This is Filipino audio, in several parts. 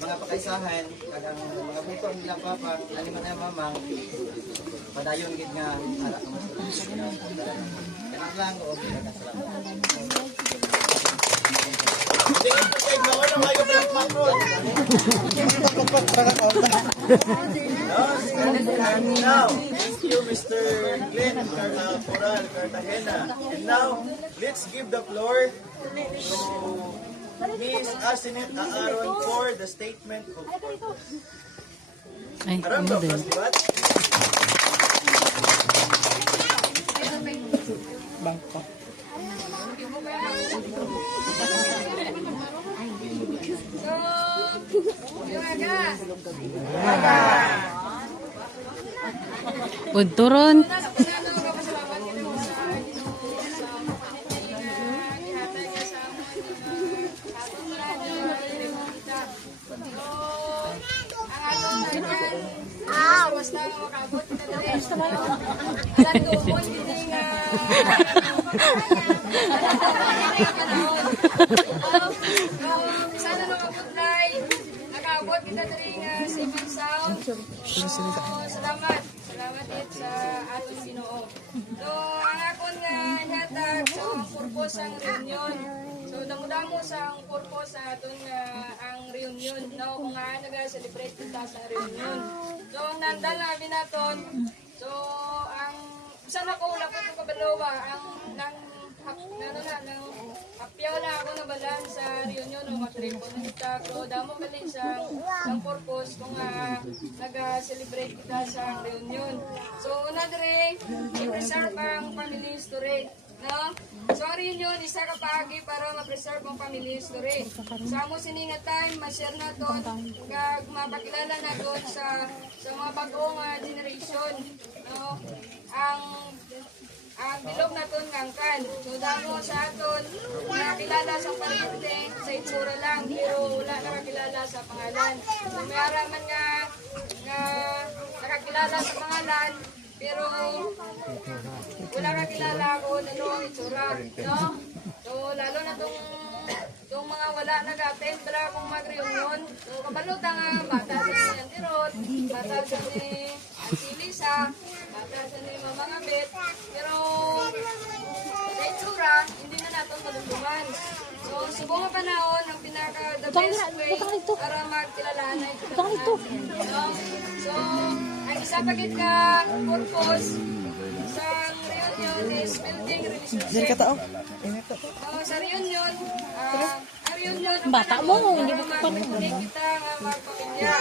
mga pakaisahan kag ang mga buto ang ilang papa ani man ay mamang padayon gid nga ara ka mas. Kana lang o salamat. Now, thank you, Mr. Glenn Coral Cartagena. And now, let's give the floor to Ms. Asinet Aaron for the statement of purpose. Ay, Aram ano ba, din? Dibat? Bangko. Udturon. Sana nakaputay, nakaabot kita dari safe and sound. So, salamat din sa atong Ginoo. So, ang akon nga ihatag sa ang purpose ang reunion. So, damo-damo sa ang purpose sa aton ang reunion. No, kung nga nag-celebrate kita sa reunion. So, ang nandal na binaton. So, ang sana ko wala ko ito kabalawa ang nang apyaw na ako na balan sa reunion o matripo na kita. So, damo galing sa ang purpose kung nag-celebrate kita sa reunion. So, una dire, i-preserve ang family history. No? So, ang reunion, isa ka paagi para ma-preserve ang family history. Sa mo sininga time, ma-share na doon, mapakilala na doon sa mga bagong generation. No? Ang bilog na ito ngangkan. So, damo sa aton, nakakilala sa pariente, sa itsura lang, pero wala nakakilala sa pangalan. So, may araman nga nakakilala sa pangalan, pero wala nakakilala kung ano ang itsura. No? So, lalo na itong mga wala nag-attend pala kung mag-reunion. So, kabaluta nga, bata sa ni Antirot, bata sa ni Antilisa, bata sa ni Mama Ngabit, pero sa itsura, hindi na natin maluluman. So, subong nga panahon, ang pinaka-the best way para magkilalahan na ito. So, ang isa pagit ka purpose sa reunion is building relationship. Sa reunion, ang reunion, bata mo, hindi mo mag-connect kita nga magpamilya.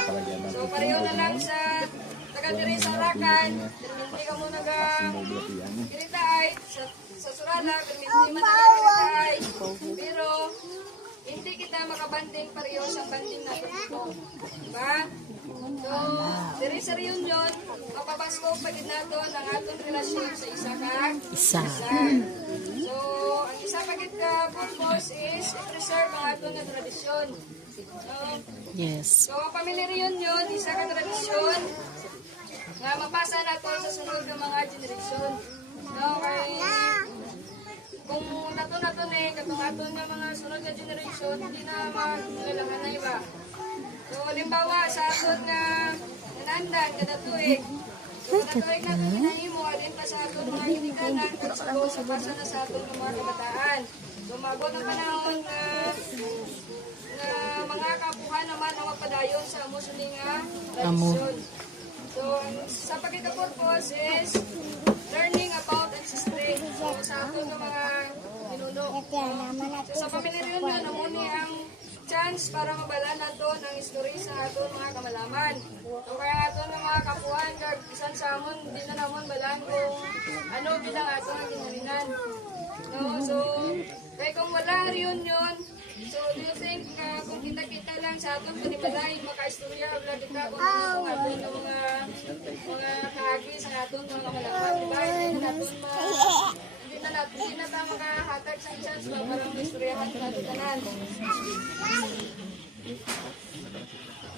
So, pareho na lang sa taga-diri sa Arakan, hindi ka mo nag-kiritaay, sa Surala, hindi man nag-kiritaay, pero hindi kita makabanding pareho sa banding natin dito. Diba? So, diri sa reunion, mapapasko pagid nato ang atong relasyon sa isa ka. Isa. So, ang isa pagid ka purpose is i-preserve ang atong tradisyon. Yes. So, ang family reunion, isa ka tradisyon nga mapasa nato sa sunod ng mga generasyon. No, kay kung nato ni katong-aton nga mga sunod nga generasyon, hindi na magkailangan na iba. So, halimbawa, sa aton nga nanandan, kada tuig. So, kada tuig natin hinahimo, alin pa sa aton mga hinikanan, kung sa basa na sa aton ng mga kabataan. So, magot ang panahon na mga kapuhan naman ang magpadayon sa musuling nga tradisyon. So, sa pagkita-purpose is learning about ancestry. So, sa aton ng mga pinuno. So, sa family reunion, amuni ang chance para mabala nato ng history sa aton mga kamalaman. So, kaya aton ng mga kapuhan, kag isan sa amon, hindi na namon balan kung ano bilang aton ang ginalinan. No? So, kaya kung wala reunion, so do you think kung kita-kita lang sa aton panibalay, maka-istorya, wala kita kung ano kung aton ng mga kaagi sa aton mga kamalaman. Diba? Hindi na tayo makahatag sa chance ba para mag-istoryahan natin tanan.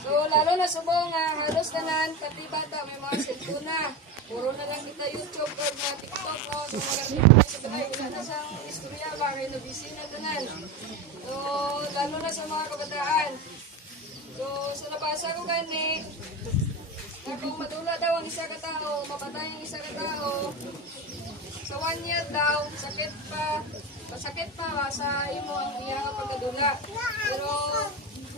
So, lalo na subong halos tanan, pati bata, may mga cellphone na. Puro na lang kita YouTube or mga TikTok, no? So, maraming sa balay, wala na sa istorya, bakit na busy na tanan. So, lalo na sa mga kabataan. So, gani, na kung madula daw ang isa ka tao, mapatay ang isa ka tao, sa 1 year daw, masakit pa sa imo ang iyang pagkadula. Pero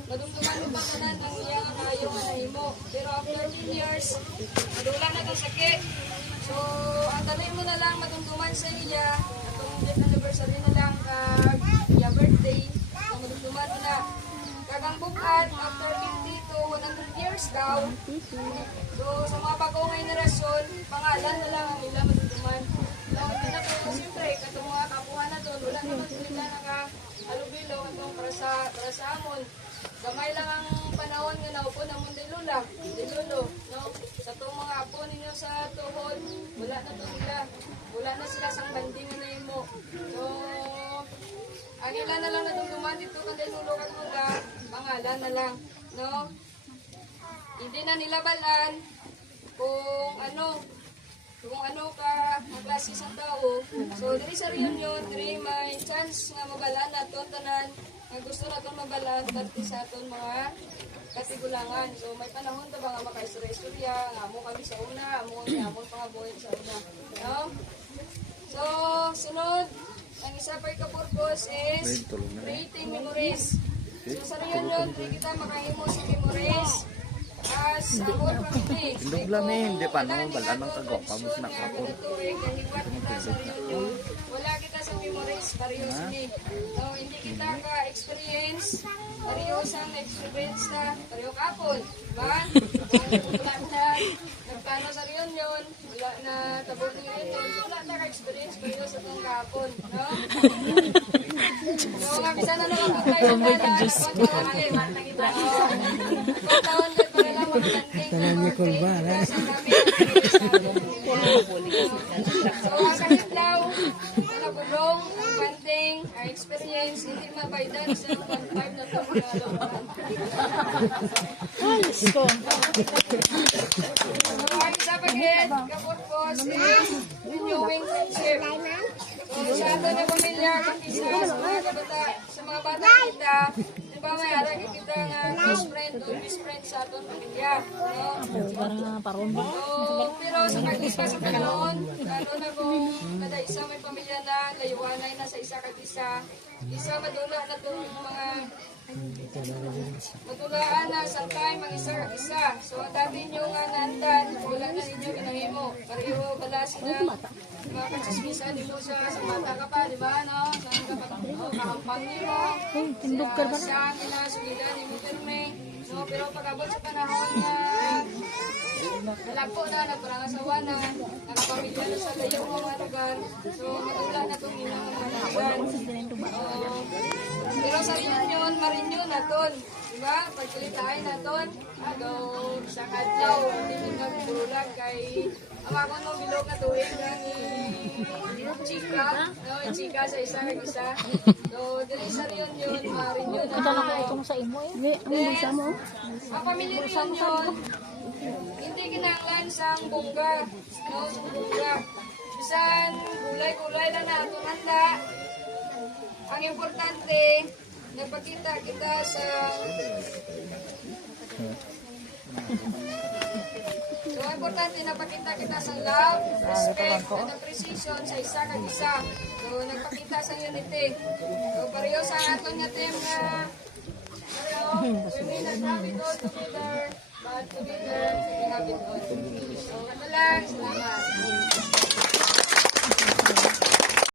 madungtungan mo pa tanan ang iyang kayo nga nahimo. Pero after 10 years, madula na itong sakit. So, ang tanay mo na lang madungtungan sa iya, atong death anniversary na lang kag iya birthday, na madungtungan mo na. Kagang bukat, after 50 to 100 years daw. So, sa mga bagong henerasyon, pangalan na lang ang ila madungtungan. So, hindi na po, siyempre, katong mga kapuha na to, wala naman sila naka-alubilo atong para sa amon. Gamay lang ang panahon nga naupo na mong dilulo, no? Sa itong mga apo ninyo sa tuhod, wala na to nila. Wala na sila sang banding na imo. So, ang ila na lang natungtuman dito kung dilulo ka mula, pangalan na lang, no? Hindi na nila balaan kung ano ka ang klase sa tao. So, diri sa reunion, diri may chance nga mabalaan naton tanan nga gusto naton mabalaan dati sa aton mga katigulangan. So, may panahon ta ba nga makaistorya-istorya, nga amo kami sa una, amo mga buhay sa una. No? So, sunod, ang isa pa ka-purpose is creating memories. So, sa reunion, diri kita makahimo sa memories. As a whole family. Indog lang eh, hindi pa nang balaan ng kagawa pa mo Wala kita sa memories, pareho sige. So, hindi kita ka-experience, pareho sa experience na, pareho kapon. Diba? Wala na, nagplano sa reunion, wala na tabot ng reunion, so wala na ka-experience, pareho sa itong kapon. No? So, kapisa na naman po tayo sa tanan, kung taon din pa nila mag-landing. So, ang kahitlaw, nagulong, ang banding, ang experience, hindi mabaydan sa 1.5 na pagkalaman. Ang isa pagkit, kapurpos is renewing friendship. So, sa ato na pamilya, sa mga bata kita, di ba may harag kita nga best friend sa aton pamilya. So, pero sa paglipas sa panahon, lalo na kung kada isa may pamilya na, layuanay na sa isa kag-isa, isa madula na itong mga matulaan na sa time ang isa kag-isa. So, ang dati nyo nga naandan, wala na ninyo ginahimo. Pareho bala sila mga katsismisan nito sa mata ka pa, di ba? No? Saan ka pa kakampang nyo? Siya ang inasulidan ni Mutirme. No, pero pag-abot sa panahon na nalagpo na, nagparangasawa na, nakapamilya na sa layo ng mga lugar. So, matula na itong ilang mga lugar. Pero sa reunion, ma-renew na ton. Diba? Pagkalitain na ton. Sa kadlaw, hindi mo nagbulag kay ang ako nung bilog na tuwing ng chika. No, chika sa isa ng isa. So, dili sa reunion, ma-renew na ton. Then, ang family reunion, hindi kinanglan sa bongga. No, sa bongga. Bisan, gulay-gulay lang na itong handa. Ang importante, nagpakita kita sa so, ang importante, nagpakita kita sa love, respect, and appreciation sa isa kag isa. So, nagpakita sa unity. So, pareho sa aton nga team nga pareho, we may not have it all together, but together, we have it all. So, ano lang, salamat.